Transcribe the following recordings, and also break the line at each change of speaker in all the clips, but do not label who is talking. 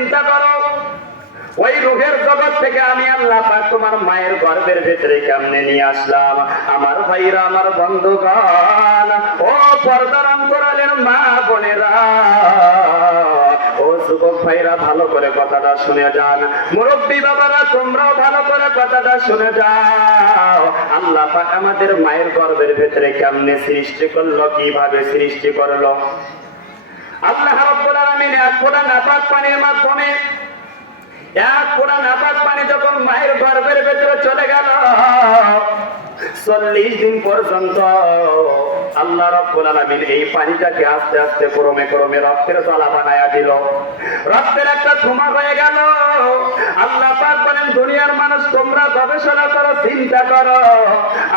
চিন্তা করো। ওই রোগের জগৎ থেকে আমি আল্লাহ পাক তোমার মায়ের গর্ভের ভেতরে কেমনে নিয়ে আসলাম? আমার ভাইরা, আমার বন্ধুগণ, ও পর্দার অন্তরালের মা বোনেরা ভালো করে কথাটা শুনে যান। মুরব্বী বাবারা, তোমরাও ভালো করে কথাটা শুনে যাও। আল্লাহ আমাদের মায়ের গর্ভের ভেতরে কেমনে সৃষ্টি করল, কীভাবে সৃষ্টি করল? আল্লাহ রাব্বুল আলামিন এক ফোঁটা নাপাক পানির মাধ্যমে, এক ফোঁটা নাপাক পানি যখন মায়ের গর্ভের ভেতরে চলে গেল, চল্লিশ দিন পর্যন্ত আল্লাহ রব্বুল আলামিন এই পানিটাকে আস্তে আস্তে ক্রমে ক্রমে রক্তের বানায়া দিল। রক্তের একটা ধোঁয়া হয়ে গেল। আল্লাহ পাক বলেন, দুনিয়ার মানুষ, তোমরা গবেষণা করো, চিন্তা করো।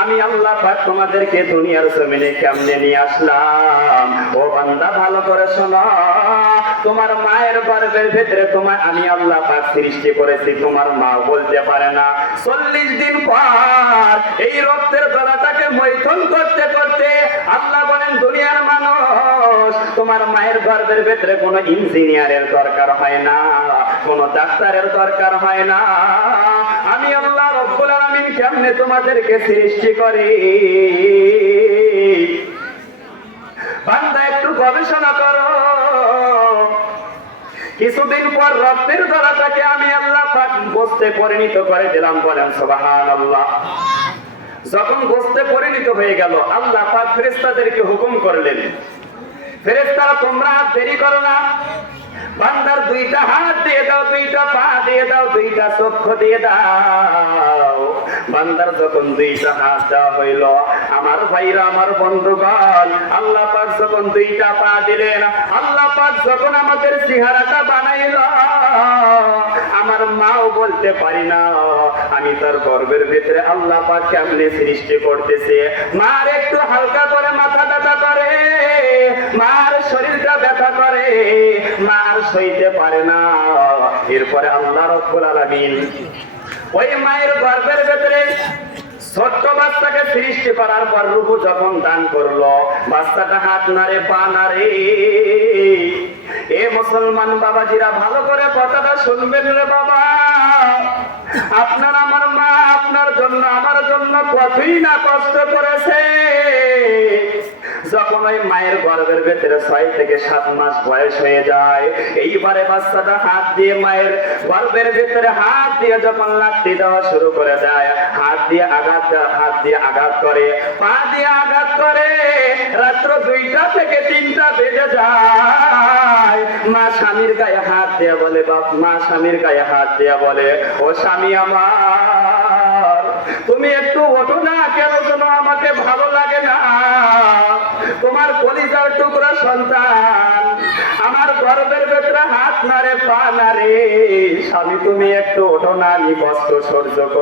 আমি আল্লাহ পাক তোমাদেরকে দুনিয়ার জমিনে কেমনে নিয়ে আসলাম? ও বান্দা, ভালো করে শোনো। তোমার মায়ের গর্ভের ভেতরে তোমার আমি আল্লাহ পাক সৃষ্টি করেছি, তোমার মা বলতে পারে না। চল্লিশ দিন পর এই রক্তের গলাটাকে মৈথন করতে করতে আল্লাহ বলেন, দুনিয়ার মানুষ, তোমার মায়ের গর্ভের ভেতরে কোনো ইঞ্জিনিয়ারের দরকার হয় না, কোনো ডাক্তারের দরকার হয় না। আমি আল্লাহ রব্বুল আলামিন কেমনে তোমাদেরকে সৃষ্টি করি? বান্দা, একটু গবেষণা করো। কিছুদিন পর রক্তের ধরাটাকে আমি আল্লাহ পাক গোস্তে পরিণত করে দিলাম বলেন সুবাহান আল্লাহ যখন গোস্তে পরিণত হয়ে গেল, আল্লাহ পাক ফেরেস্তাদেরকে হুকুম করলেন ফেরেস্তারা তোমরা দেরি করো না। বান্দার দুইটা হাত দিয়ে দাও, দুইটা পা দিয়ে দাও, দুইটা চক্ষু দিয়ে দাও। বান্দার যখন দুইটা হাত দেওয়া হইল, আমার ভাইরা, আমার বন্ধুগণ, আল্লাহ পাক যখন দুইটা পা দিলেন, আল্লাহ পাক যখন আমাদের চেহারাটা বানাইল, আমার মাও বলতে পারি না, আমি তার গর্বের ভিতরে আল্লাহ পাক কেমনে সৃষ্টি করতেছে। মার একটু হালকা করে, মাথা ব্যথা করে মার শরীরটা ব্যথা করে মার সইতে পারে না। এরপরে আল্লাহ রব্বুল আলামিন ওই মায়ের গর্ভের ভেতরে ছোট্ট বাচ্চাকে সৃষ্টি করার পর রূপু যখন দান করল, বাচ্চাটা হাত নারে পা নারে এ মুসলমান বাবাজিরা, ভালো করে কথাটা শুনবেন রে বাবা। আপনার আমার মা আপনার জন্য, আমার জন্য কতই না কষ্ট করেছে। যখন ওই মায়ের গর্ভের ভেতরে ছয় থেকে সাত মাস বয়স হয়ে যায়, এইবারে বাচ্চাটা হাত দিয়ে মায়ের গর্ভের ভেতরে হাত দিয়ে যখন লাঠি দেওয়া শুরু করে দেয়, হাত দিয়ে আঘাত হাত দিয়ে আঘাত করে, পা দিয়ে আঘাত করে, রাত্র দুইটা থেকে তিনটা বেজে যায়। মা স্বামীর গায়ে হাত দিয়ে বলে, বাপ, মা স্বামীর গায়ে হাত দিয়ে বলে, ও স্বামী আমার, তুমি একটু ওঠো না কেন টুকরা সন্তান, আমার গর্বের ভেতরে হাত নারে পা নারে স্বামী তুমি একটু ওঠো না, আমি কষ্ট সহ্য